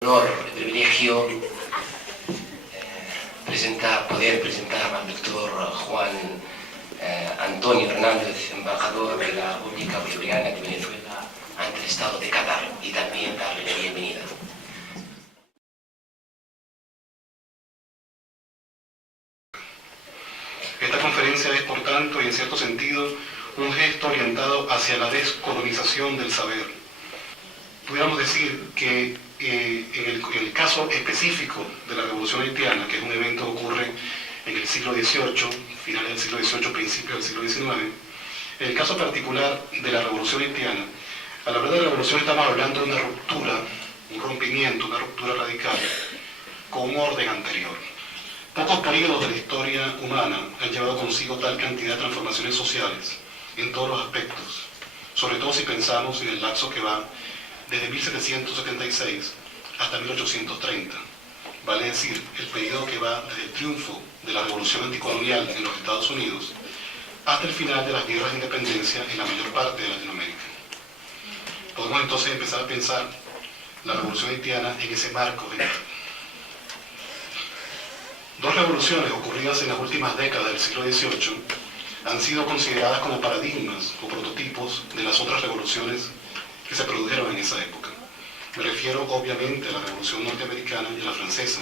honor e privilegio poder presentar al doctor Juan Antonio Hernández, embajador de la República Bolivariana de Venezuela ante el Estado de Qatar, y también darle la bienvenida. Esta conferencia es, por tanto, y en cierto sentido, un gesto orientado hacia la descolonización del saber. Pudiéramos decir que en el caso específico de la Revolución Haitiana, que es un evento que ocurre en el siglo XVIII, finales del siglo XVIII, principios del siglo XIX, en el caso particular de la Revolución Haitiana, al hablar de la revolución estamos hablando de una ruptura, un rompimiento, una ruptura radical con un orden anterior. Pocos periodos de la historia humana han llevado consigo tal cantidad de transformaciones sociales en todos los aspectos, sobre todo si pensamos en el lapso que va desde 1776 hasta 1830, vale decir, el periodo que va desde el triunfo de la revolución anticolonial en los Estados Unidos hasta el final de las guerras de independencia en la mayor parte de Latinoamérica. Podemos entonces empezar a pensar la revolución haitiana en ese marco general. Dos revoluciones ocurridas en las últimas décadas del siglo XVIII han sido consideradas como paradigmas o prototipos de las otras revoluciones que se produjeron en esa época. Me refiero obviamente a la Revolución Norteamericana y a la francesa.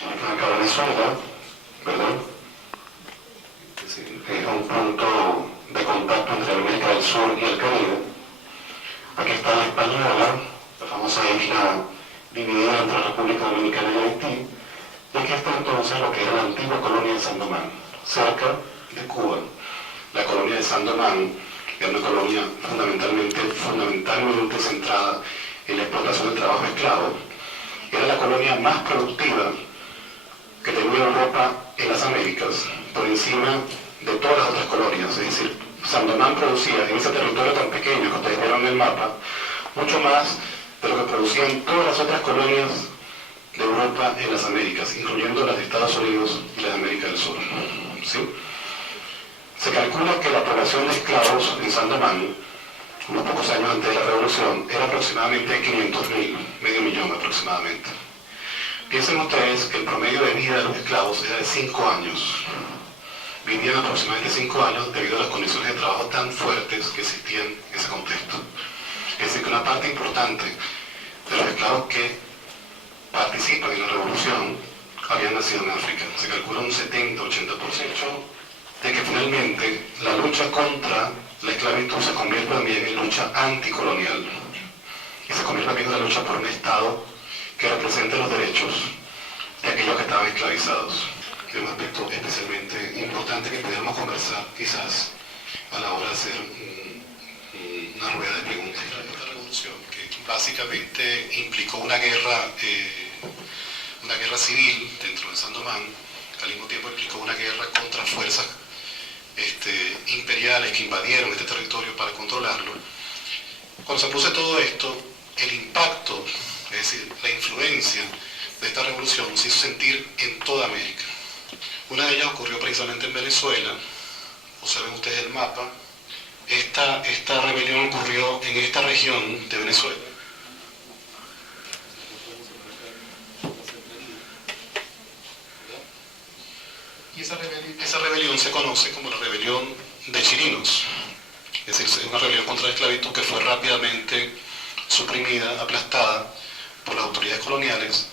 Acá Venezuela, ¿verdad? Es un punto de contacto entre América del Sur y el Caribe. Aquí está la española, la famosa isla dividida entre la República Dominicana y Haití. Y aquí está entonces lo que era la antigua colonia de San Domán, cerca de Cuba. La colonia de San Domán era una colonia fundamentalmente centrada en la explotación del trabajo esclavo. Era la colonia más productiva que tenía Europa en las Américas, por encima de todas las otras colonias. Es decir, San Domán producía en ese territorio tan pequeño que ustedes vieron en el mapa, mucho más de lo que producían todas las otras colonias de Europa en las Américas, incluyendo las de Estados Unidos y las de América del Sur. ¿Sí? Se calcula que la población de esclavos en San Domán, unos pocos años antes de la Revolución, era aproximadamente 500.000, medio millón aproximadamente. Piensen ustedes que el promedio de vida de los esclavos era de 5 años. Vivían aproximadamente 5 años debido a las condiciones de trabajo tan fuertes que existían en ese contexto. Es decir, que una parte importante de los esclavos que participan en la revolución habían nacido en África. Se calcula un 70-80%. De que finalmente la lucha contra la esclavitud se convierte también en lucha anticolonial. Y se convierte también en la lucha por un Estado que represente los derechos de aquellos que estaban esclavizados. Es un aspecto especialmente importante que podríamos conversar quizás a la hora de hacer una rueda de preguntas. Esta revolución que básicamente implicó una guerra civil dentro de San Domán, que al mismo tiempo implicó una guerra contra fuerzas imperiales que invadieron este territorio para controlarlo. Cuando se produce todo esto, el impacto, es decir, la influencia de esta revolución se hizo sentir en toda América. Una de ellas ocurrió precisamente en Venezuela. Observen ustedes el mapa. Esta rebelión ocurrió en esta región de Venezuela. Y esa rebelión se conoce como la rebelión de Chirinos. Es decir, es una rebelión contra la esclavitud que fue rápidamente suprimida, aplastada por las autoridades coloniales,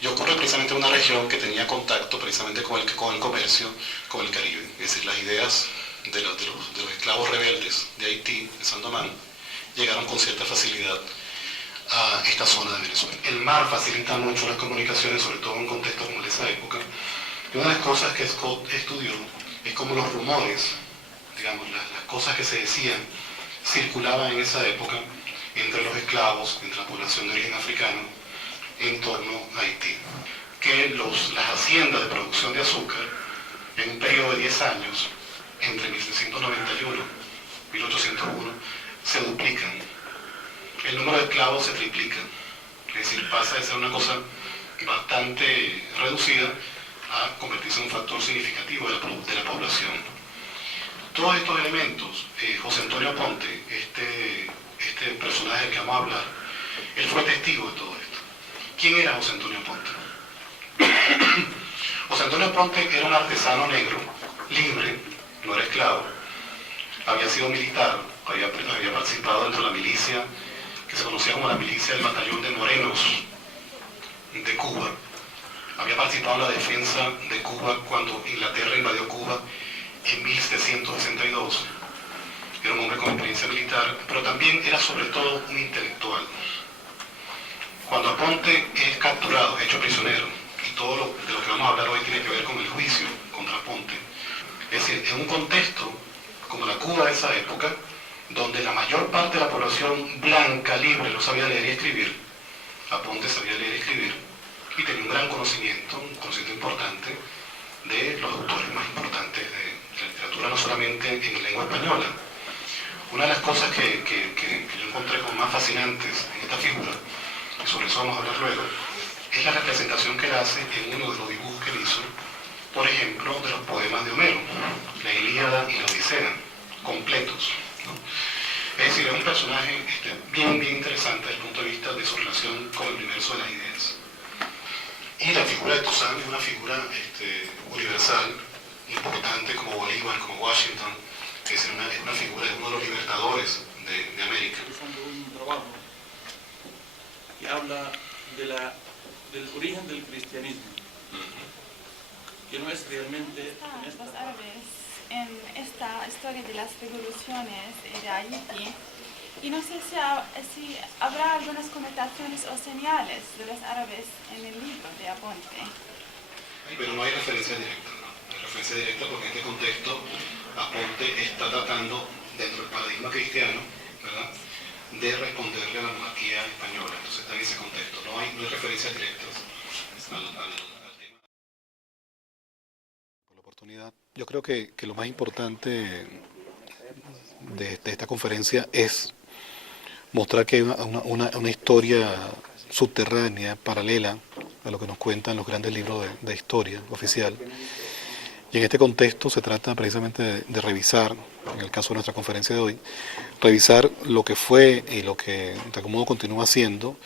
y ocurre precisamente en una región que tenía contacto precisamente con el comercio, con el Caribe. Es decir, las ideas de los esclavos rebeldes de Haití, de San Domán, llegaron con cierta facilidad a esta zona de Venezuela. El mar facilita mucho las comunicaciones, sobre todo en un contexto como el de esa época. Y una de las cosas que Scott estudió es cómo los rumores, digamos, las cosas que se decían, circulaban en esa época entre los esclavos, entre la población de origen africano, en torno a Haití. Que las haciendas de producción de azúcar, en un periodo de 10 años, entre 1791 y 1801, se duplican. El número de esclavos se triplica. Es decir, pasa de ser una cosa bastante reducida a convertirse en un factor significativo de la población. Todos estos elementos, José Antonio Ponte, este personaje del que vamos a hablar, él fue testigo de todo esto. ¿Quién era José Antonio Aponte? José Antonio Aponte era un artesano negro, libre, no era esclavo, había sido militar, había participado dentro de la milicia que se conocía como la milicia del Batallón de Morenos de Cuba. Había participado en la defensa de Cuba cuando Inglaterra invadió Cuba en 1762. Era un hombre con experiencia militar, pero también era sobre todo un intelectual. Cuando Aponte es capturado, hecho prisionero, y todo de lo que vamos a hablar hoy tiene que ver con el juicio contra Aponte, es decir, en un contexto como la Cuba de esa época, donde la mayor parte de la población blanca, libre, no sabía leer y escribir, Aponte sabía leer y escribir, y tenía un gran conocimiento, un conocimiento importante de los autores más importantes de la literatura, no solamente en lengua española. Una de las cosas que yo encontré como más fascinantes en esta figura, y sobre eso vamos a hablar luego, es la representación que él hace en uno de los dibujos que él hizo, por ejemplo, de los poemas de Homero, la Ilíada y la Odisea, completos, ¿no? Es decir, es un personaje bien interesante desde el punto de vista de su relación con el universo de las ideas. Y la figura de Toussaint es una figura universal, importante como Bolívar, como Washington, que es una figura de uno de los libertadores de América. Realizando un trabajo que habla del origen del cristianismo, que no es realmente... Los árabes en esta historia de las revoluciones de Haití, y no sé si habrá algunas connotaciones o señales de los árabes en el libro de Aponte. Pero no hay referencia directa, ¿no? No hay referencia directa porque en este contexto Aponte está tratando, dentro del paradigma cristiano, ¿verdad?, de responderle a la monarquía española. Entonces está en ese contexto. No hay referencias directas al tema. Por la oportunidad. Yo creo que lo más importante de esta conferencia es mostrar que hay una historia subterránea, paralela a lo que nos cuentan los grandes libros de historia oficial. Y en este contexto se trata precisamente de revisar, en el caso de nuestra conferencia de hoy, revisar lo que fue y lo que de algún modo continúa siendo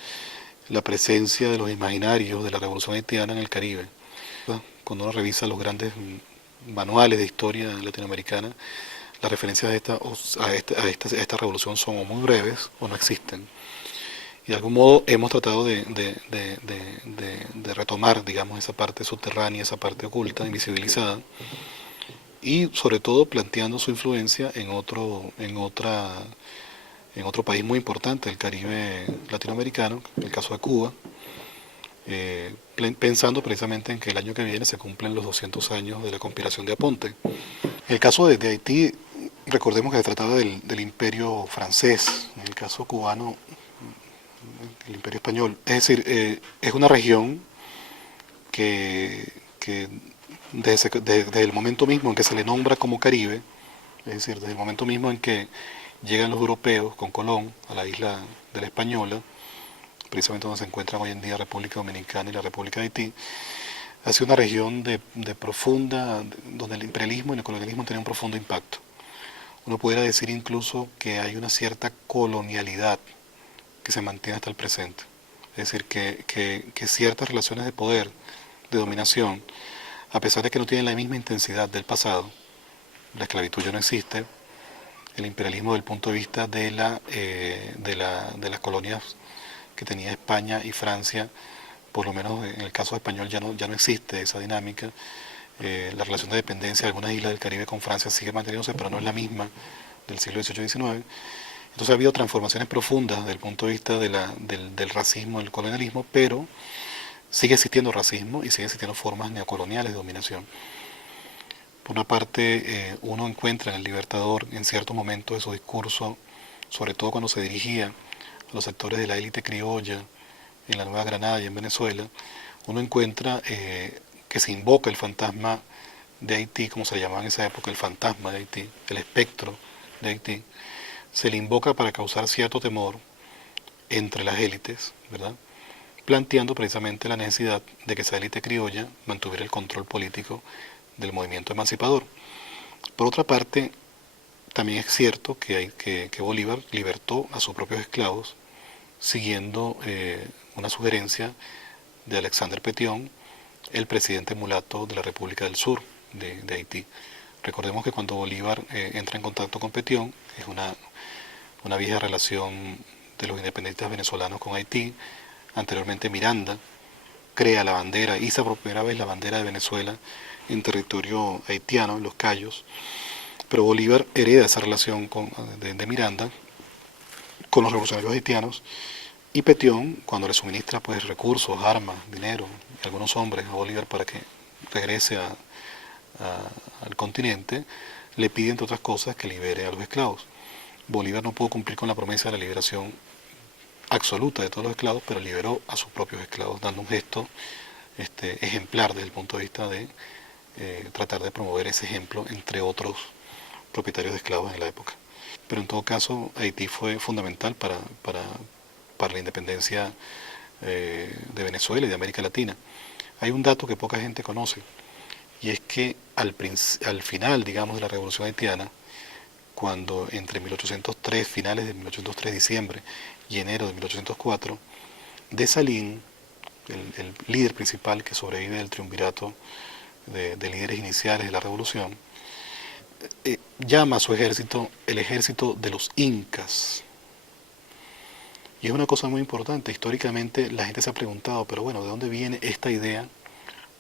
la presencia de los imaginarios de la Revolución Haitiana en el Caribe. Cuando uno revisa los grandes manuales de historia latinoamericana, las referencias a esta revolución son o muy breves o no existen. Y de algún modo hemos tratado de retomar, digamos, esa parte subterránea, esa parte oculta, invisibilizada, y sobre todo planteando su influencia en otro país muy importante del Caribe latinoamericano, en el caso de Cuba, pensando precisamente en que el año que viene se cumplen los 200 años de la conspiración de Aponte. En el caso de Haití, recordemos que se trataba del imperio francés, en el caso cubano, el imperio español. Es decir, es una región que desde el momento mismo en que se le nombra como Caribe, es decir, desde el momento mismo en que llegan los europeos con Colón a la isla de la Española, precisamente donde se encuentran hoy en día República Dominicana y la República de Haití, ha sido una región de profunda, donde el imperialismo y el colonialismo tienen un profundo impacto. Uno pudiera decir incluso que hay una cierta colonialidad que se mantiene hasta el presente. Es decir, que ciertas relaciones de poder, de dominación, a pesar de que no tienen la misma intensidad del pasado, la esclavitud ya no existe, el imperialismo desde el punto de vista de las colonias que tenía España y Francia, por lo menos en el caso español ya no existe esa dinámica. La relación de dependencia de algunas islas del Caribe con Francia sigue manteniéndose, pero no es la misma del siglo XVIII y XIX. Entonces ha habido transformaciones profundas desde el punto de vista del racismo, del colonialismo, pero sigue existiendo racismo y sigue existiendo formas neocoloniales de dominación. Por una parte, uno encuentra en el Libertador, en ciertos momentos de su discurso, sobre todo cuando se dirigía a los sectores de la élite criolla en la Nueva Granada y en Venezuela, uno encuentra que se invoca el fantasma de Haití, como se le llamaba en esa época, el fantasma de Haití, el espectro de Haití. Se le invoca para causar cierto temor entre las élites, ¿verdad?, planteando precisamente la necesidad de que esa élite criolla mantuviera el control político del movimiento emancipador. Por otra parte, también es cierto que Bolívar libertó a sus propios esclavos siguiendo una sugerencia de Alexander Petion, el presidente mulato de la República del Sur de Haití. Recordemos que cuando Bolívar entra en contacto con Petion, es una vieja relación de los independentistas venezolanos con Haití. Anteriormente Miranda crea la bandera, iza por primera vez la bandera de Venezuela en territorio haitiano, en Los Cayos, pero Bolívar hereda esa relación de Miranda con los revolucionarios haitianos, y Petion, cuando le suministra pues recursos, armas, dinero y algunos hombres a Bolívar para que regrese al continente, le pide entre otras cosas que libere a los esclavos. Bolívar no pudo cumplir con la promesa de la liberación absoluta de todos los esclavos, pero liberó a sus propios esclavos, dando un gesto ejemplar desde el punto de vista de tratar de promover ese ejemplo entre otros propietarios de esclavos en la época. Pero en todo caso, Haití fue fundamental para la independencia de Venezuela y de América Latina. Hay un dato que poca gente conoce, y es que al final, digamos, de la Revolución Haitiana, cuando entre 1803, finales de 1803, diciembre, y enero de 1804, Dessalines, el líder principal que sobrevive del triunvirato de líderes iniciales de la revolución, llama a su ejército el ejército de los incas. Y es una cosa muy importante. Históricamente la gente se ha preguntado, pero bueno, ¿de dónde viene esta idea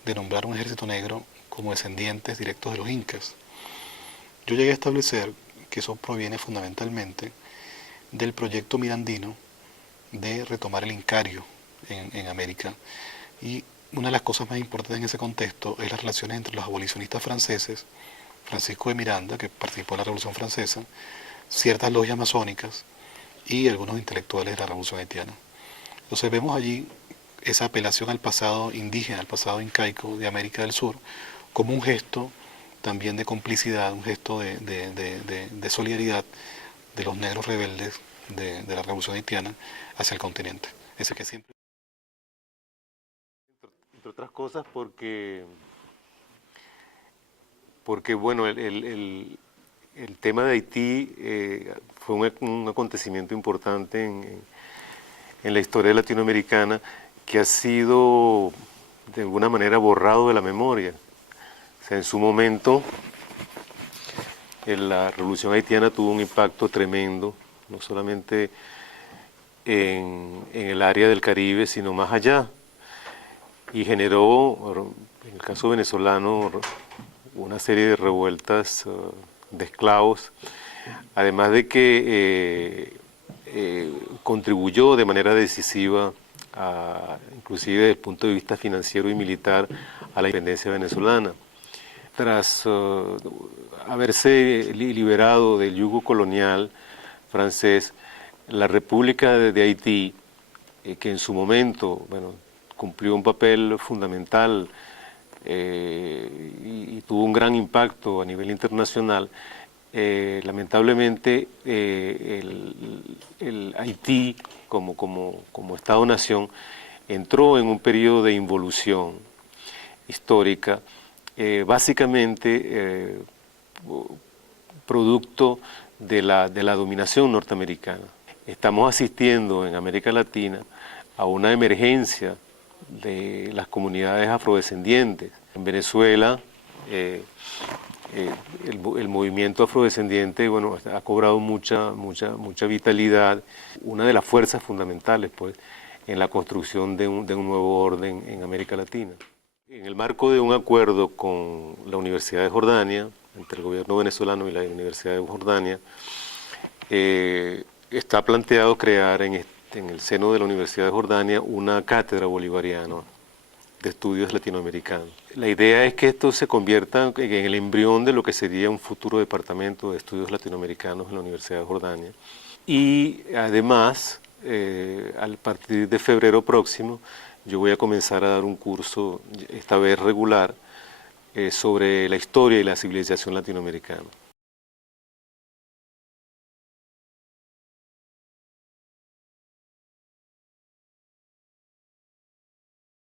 de nombrar un ejército negro como descendientes directos de los incas? Yo llegué a establecer que eso proviene fundamentalmente del proyecto mirandino de retomar el incario en América. Y una de las cosas más importantes en ese contexto es las relaciones entre los abolicionistas franceses, Francisco de Miranda, que participó en la Revolución Francesa, ciertas logias masónicas y algunos intelectuales de la Revolución Haitiana. Entonces vemos allí esa apelación al pasado indígena, al pasado incaico de América del Sur, como un gesto también de complicidad, un gesto de solidaridad de los negros rebeldes de la Revolución Haitiana hacia el continente. Ese que siempre... Entre otras cosas porque bueno, el tema de Haití fue un acontecimiento importante en la historia latinoamericana que ha sido de alguna manera borrado de la memoria. O sea, en su momento la revolución haitiana tuvo un impacto tremendo, no solamente en el área del Caribe, sino más allá, y generó, en el caso venezolano, una serie de revueltas de esclavos, además de que contribuyó de manera decisiva, inclusive desde el punto de vista financiero y militar, a la independencia venezolana. Tras haberse liberado del yugo colonial francés, la República de Haití, que en su momento, bueno, cumplió un papel fundamental y tuvo un gran impacto a nivel internacional, lamentablemente el Haití como Estado-nación entró en un periodo de involución histórica, básicamente producto de la dominación norteamericana. Estamos asistiendo en América Latina a una emergencia de las comunidades afrodescendientes. En Venezuela, el movimiento afrodescendiente, bueno, ha cobrado mucha vitalidad, una de las fuerzas fundamentales, pues, en la construcción de un nuevo orden en América Latina. En el marco de un acuerdo con la Universidad de Jordania, entre el gobierno venezolano y la Universidad de Jordania, está planteado crear en el seno de la Universidad de Jordania una cátedra bolivariana de estudios latinoamericanos. La idea es que esto se convierta en el embrión de lo que sería un futuro departamento de estudios latinoamericanos en la Universidad de Jordania. Y además, a partir de febrero próximo, yo voy a comenzar a dar un curso, esta vez regular, sobre la historia y la civilización latinoamericana.